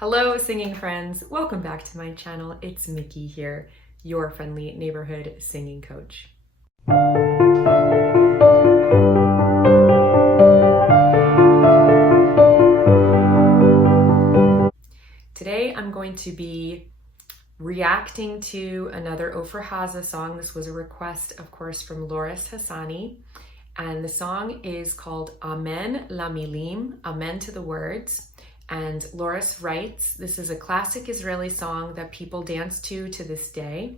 Hello, singing friends. Welcome back to my channel. It's Mickey here, your friendly neighborhood singing coach. Today, I'm going to be reacting to another Ofra Haza song. This was a request, of course, from Loris Hassani. And the song is called Amen la Milim, Amen to the words. And Loris writes, this is a classic Israeli song that people dance to this day.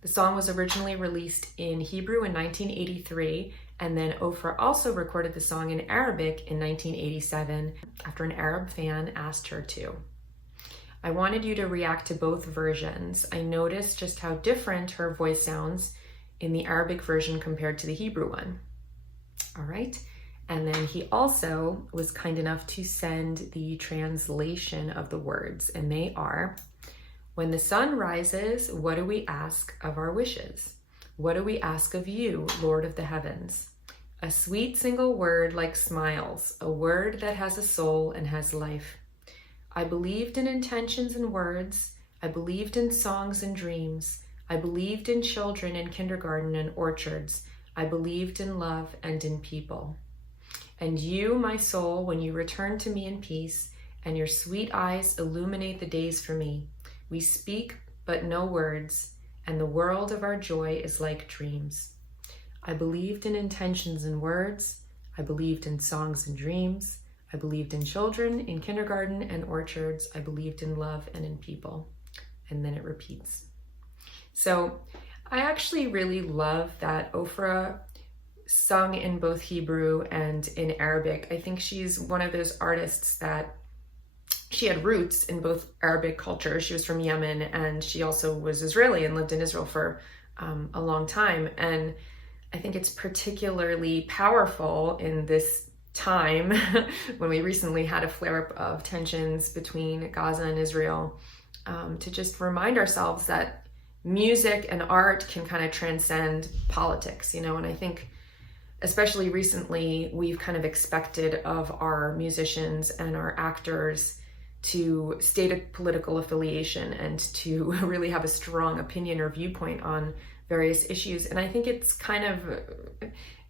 The song was originally released in Hebrew in 1983, and then Ofra also recorded the song in Arabic in 1987 after an Arab fan asked her to. I wanted you to react to both versions. I noticed just how different her voice sounds in the Arabic version compared to the Hebrew one. All right. And then he also was kind enough to send the translation of the words, and they are, when the sun rises, what do we ask of our wishes? What do we ask of you, Lord of the heavens? A sweet single word like smiles, a word that has a soul and has life. I believed in intentions and words. I believed in songs and dreams. I believed in children in kindergarten and orchards. I believed in love and in people. And you, my soul, when you return to me in peace, and your sweet eyes illuminate the days for me, we speak but no words, and the world of our joy is like dreams. I believed in intentions and words. I believed in songs and dreams. I believed in children in kindergarten and orchards. I believed in love and in people. And then it repeats. So I actually really love that Ofra sung in both Hebrew and in Arabic. I think she's one of those artists that she had roots in both Arabic culture. She was from Yemen, and she also was Israeli and lived in Israel for a long time. And I think it's particularly powerful in this time when we recently had a flare-up of tensions between Gaza and Israel, to just remind ourselves that music and art can kind of transcend politics, and I think especially recently, we've kind of expected of our musicians and our actors to state a political affiliation and to really have a strong opinion or viewpoint on various issues. And I think it's kind of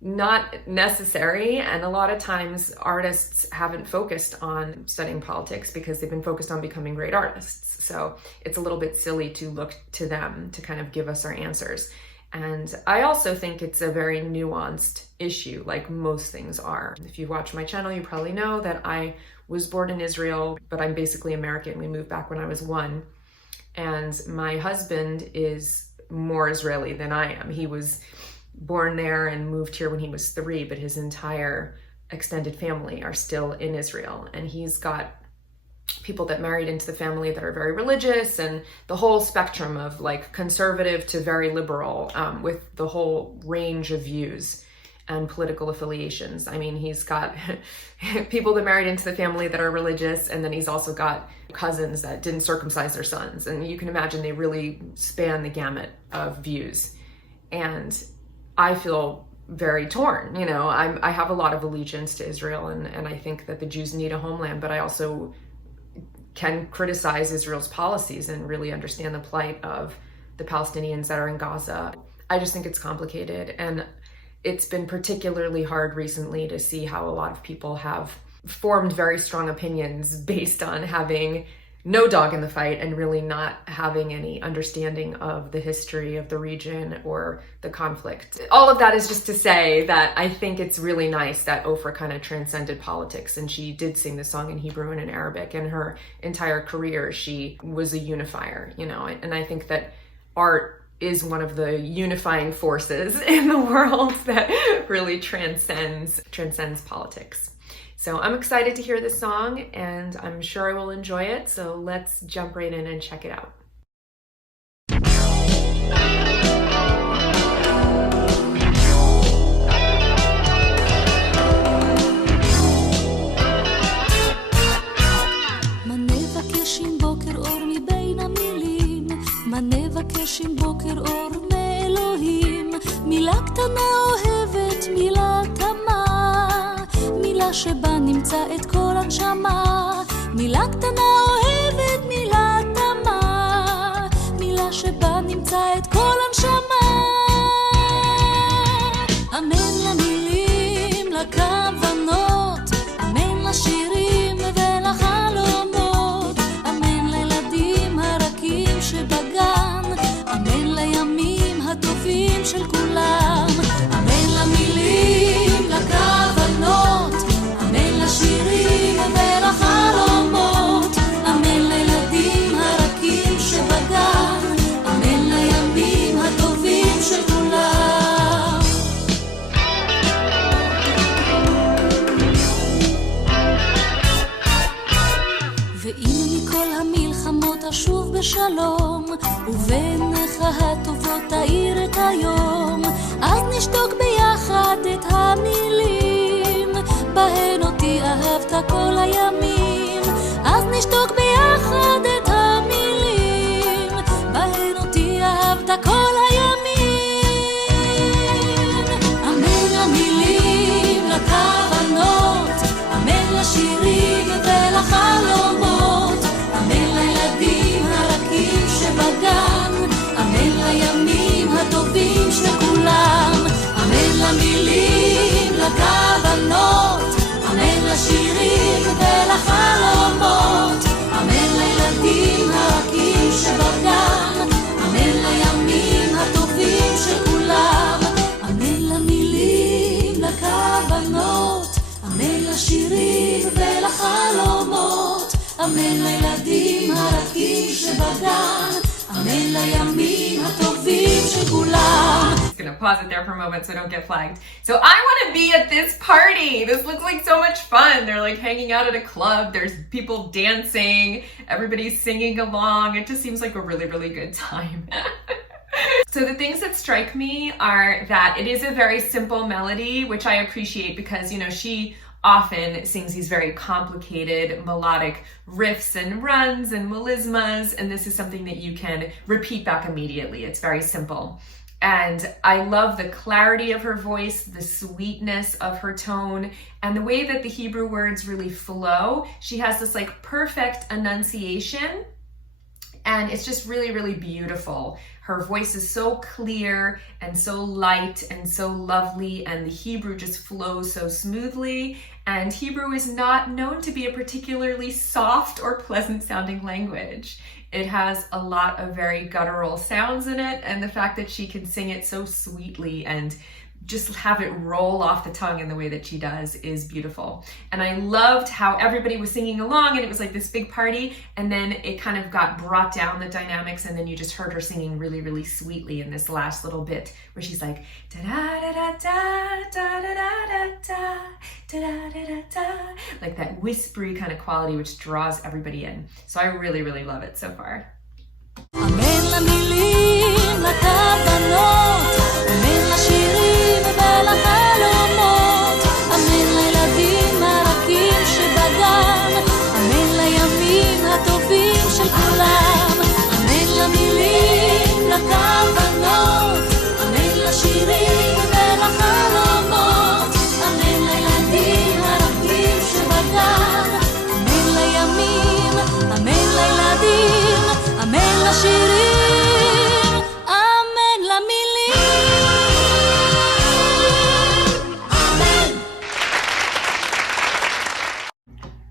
not necessary. And a lot of times artists haven't focused on studying politics because they've been focused on becoming great artists. So it's a little bit silly to look to them to kind of give us our answers. And I also think it's a very nuanced issue, like most things are. If you watch my channel, you probably know that I was born in Israel, but I'm basically American. We moved back when I was 1. And my husband is more Israeli than I am. He was born there and moved here when he was 3, but his entire extended family are still in Israel. And he's got people that married into the family that are very religious, and the whole spectrum of like conservative to very liberal, with the whole range of views and political affiliations. I mean, he's got people that married into the family that are religious, and then he's also got cousins that didn't circumcise their sons. And you can imagine they really span the gamut of views. And I feel very torn, I have a lot of allegiance to Israel, and I think that the Jews need a homeland, but I also can criticize Israel's policies and really understand the plight of the Palestinians that are in Gaza. I just think it's complicated, and it's been particularly hard recently to see how a lot of people have formed very strong opinions based on having no dog in the fight and really not having any understanding of the history of the region or the conflict. All of that is just to say that I think it's really nice that Ofra kind of transcended politics, and she did sing the song in Hebrew and in Arabic, and her entire career she was a unifier, and I think that art is one of the unifying forces in the world that really transcends politics. So I'm excited to hear this song, and I'm sure I will enjoy it. So let's jump right in and check it out. מה נבקש עם בוקר אור מבין המילים? מה נבקש עם בוקר אור מאלוהים? מילה קטנה אוהבת, מילה תמה, מילה שבה נמצא את כל הנשמה, מילה קטנה אוהבת שבה נמצא את כל הנשמה. אמן למילים, לכוונות, אמן לשירים ולחלומות, אמן לילדים הרכים שבגן, אמן לימים הטובים של כולם. אמן למילים, לכוונות, אמן לשירים ולחלומות, אמן לילדים הרכים שבגן, אמן לימים הטובים של כולם. ואם מכל המלחמות אשוב בשלום, ובעיניך הטובות תאיר את היום, אז נשתוק ביחד את המילים בהן אותי אהבת כל הימים. אז נשתוק ביחד את המילים בהן אותי אהבת כל הימים. אמן למילים, לכוונות, אמן לשירים ולחלומות, אמן לילדים הרכים שבגן, אמן לימים הטובים של כולם. אמן למילים, לכוונות, אמן לשירים ולחלומות, אמן לילדים הרכים שבגן, אמן לימים הטובים של כולם. אמן למילים, לכוונות, אמן לשירים ולחלומות, אמן לילדים הרכים שבגן, אמן לימים הטובים של כולם. Gonna pause it there for a moment so I don't get flagged. So I want to be at this party. This looks like so much fun. They're like hanging out at a club. There's people dancing. Everybody's singing along. It just seems like a really, really good time. So the things that strike me are that it is a very simple melody, which I appreciate because, you know, she often sings these very complicated melodic riffs and runs and melismas, and this is something that you can repeat back immediately. It's very simple. And I love the clarity of her voice, the sweetness of her tone, and the way that the Hebrew words really flow. She has this like perfect enunciation, and it's just really, really beautiful. Her voice is so clear and so light and so lovely, and the Hebrew just flows so smoothly. And Hebrew is not known to be a particularly soft or pleasant sounding language. It has a lot of very guttural sounds in it, and the fact that she can sing it so sweetly and just have it roll off the tongue in the way that she does is beautiful. And I loved how everybody was singing along, and it was like this big party, and then it kind of got brought down, the dynamics, and then you just heard her singing really, really sweetly in this last little bit where she's like da da da da da da da da da da da da da, like that whispery kind of quality which draws everybody in. So I really, really love it so far. אמן למילים, לכוונות, אמן לשירים ולחלומות, אמן לילדים הרכים שבגן, אמן לימים הטובים של כולם. אמן למילים, לכוונות, אמן לשירים ולחלומות, אמן לילדים הרכים שבגן, אמן לימים, אמן לילדים, אמן לשירים, אמן למילים, אמן.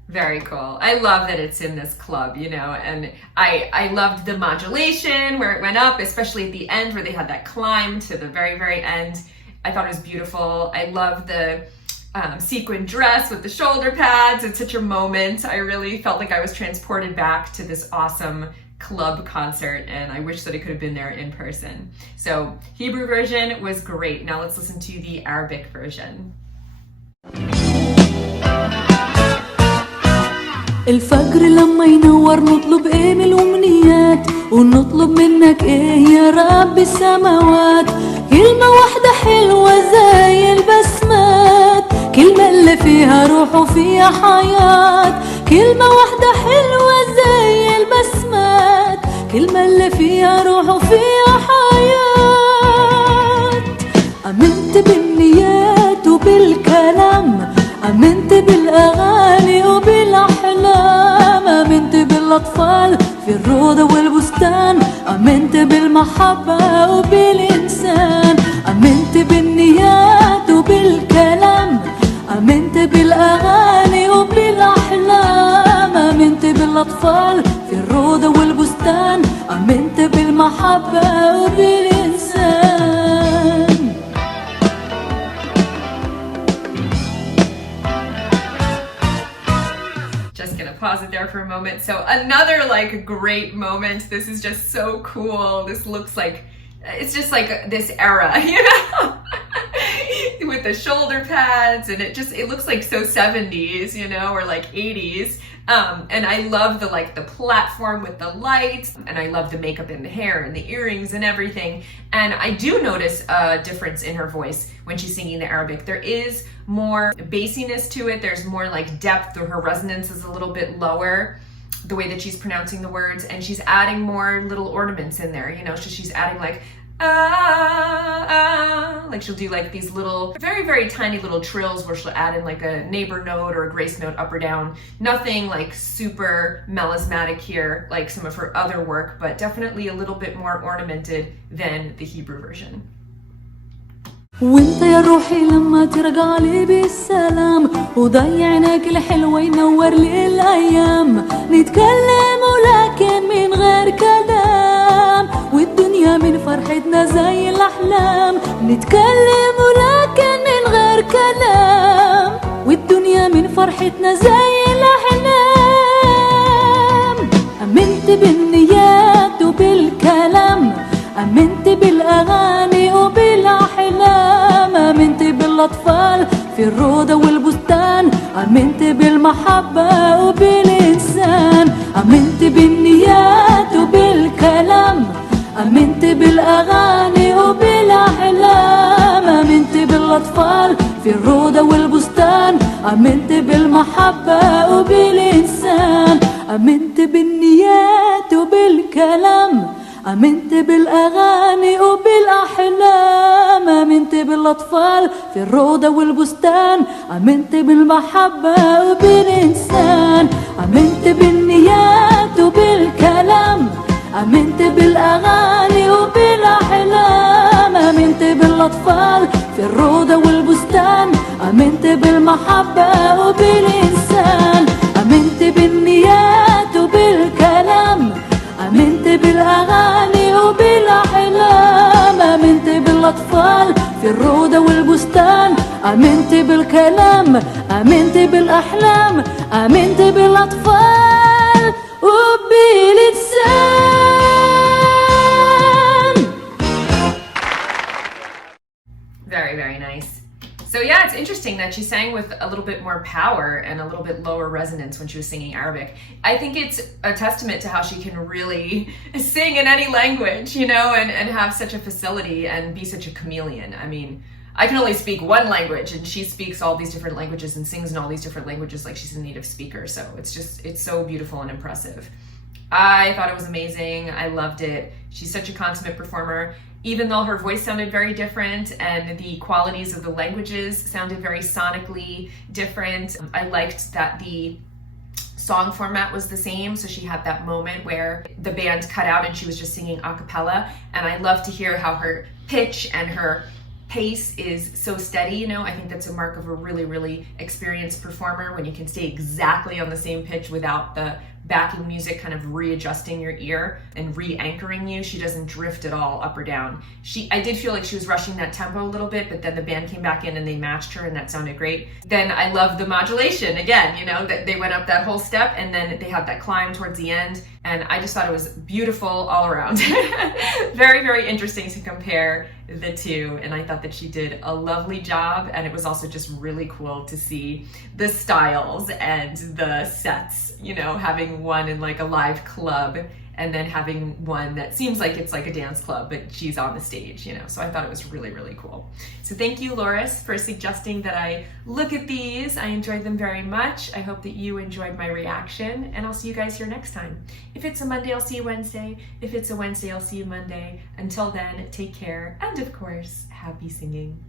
Very cool. I love that it's in this club, you know, and I loved the modulation where it went up, especially at the end where they had that climb to the very, very end. I thought it was beautiful. I love the sequin dress with the shoulder pads. It's such a moment. I really felt like I was transported back to this awesome club concert, and I wish that I could have been there in person. So Hebrew version was great. Now let's listen to the Arabic version. الفجر لما ينور نطلب ايه من الامنيات ونطلب منك ايه يا رب السماوات كلمة واحدة حلوة زي البسمات كلمة اللي فيها روح وفيها حياة كلمة واحدة حلوة زي البسمات كلمة اللي فيها روح وفيها حياة أمنت بالنيات وبالكلام أمنت بالأغاني وبالأحلام أمنت بالأطفال في الروضة والبستان آمنت بالمحبة وبالإنسان آمنت بالنيات وبالكلام آمنت بالأغاني وبالأحلام آمنت بالأطفال في الروضة والبستان آمنت بالمحبة وبالإنسان. Just gonna pause it there for a moment. So another like great moment. This is just so cool. This looks like, it's just like this era, you know? With the shoulder pads, and it looks like so 70s, you know, or like 80s. And I love the platform with the lights, and I love the makeup and the hair and the earrings and everything. And I do notice a difference in her voice when she's singing the Arabic. There is more bassiness to it. There's more like depth, or her resonance is a little bit lower, the way that she's pronouncing the words, and she's adding more little ornaments in there, you know, so she's adding like like she'll do like these little very, very tiny little trills where she'll add in like a neighbor note or a grace note up or down. Nothing like super melismatic here like some of her other work, but definitely a little bit more ornamented than the Hebrew version. وانت يا روحي لما ترجع لي بالسلام وضيع عينك الحلوة ينور لي الأيام نتكلم ولكن من غير كلام والدنيا من فرحتنا زي الأحلام نتكلم ولكن من غير كلام والدنيا من فرحتنا زي الأحلام آمنت بالنيات وبالكلام آمنت بالأغاني وبالأحلام آمنت بالأطفال في الروضة والبستان آمنت بالمحبة وبالإنسان آمنت بالنيات وبالكلام آمنت بالأغاني وبالأحلام آمنت بالأطفال في الروضة والبستان آمنت بالمحبة وبالإنسان آمنت بالنيات وبالكلام آمنت بالأغاني وبالأحلام آمنت بالأطفال في الروضة والبستان آمنت بالمحبة وبالإنسان آمنت بالنيات وبالكلام آمنت بالأغاني وبالأحلام آمنت بالأطفال في الروضة والبستان آمنت بالمحبة وبالإنسان آمنت بالنيات وبالكلام آمنت بالأغاني وبالأحلام آمنت بالأطفال في الروضة والبستان آمنت بالكلام آمنت بالأحلام آمنت بالأطفال وبالإنسان. Very, very nice. So yeah, it's interesting that she sang with a little bit more power and a little bit lower resonance when she was singing Arabic. I think it's a testament to how she can really sing in any language, you know, and have such a facility and be such a chameleon. I mean, I can only speak one language, and she speaks all these different languages and sings in all these different languages like she's a native speaker. So it's so beautiful and impressive. I thought it was amazing. I loved it. She's such a consummate performer. Even though her voice sounded very different and the qualities of the languages sounded very sonically different, I liked that the song format was the same. So she had that moment where the band cut out and she was just singing a cappella. And I love to hear how her pitch and her pace is so steady, you know. I think that's a mark of a really, really experienced performer, when you can stay exactly on the same pitch without the backing music kind of readjusting your ear and re-anchoring you. She doesn't drift at all up or down. I did feel like she was rushing that tempo a little bit, but then the band came back in and they matched her and that sounded great. Then I love the modulation again, you know, that they went up that whole step and then they had that climb towards the end. And I just thought it was beautiful all around. Very, very interesting to compare the two. And I thought that she did a lovely job. And it was also just really cool to see the styles and the sets, you know, having one in like a live club and then having one that seems like it's like a dance club, but she's on the stage, you know. So I thought it was really, really cool. So thank you, Loris, for suggesting that I look at these. I enjoyed them very much. I hope that you enjoyed my reaction, and I'll see you guys here next time. If it's a Monday, I'll see you Wednesday. If it's a Wednesday, I'll see you Monday. Until then, take care, and of course, happy singing.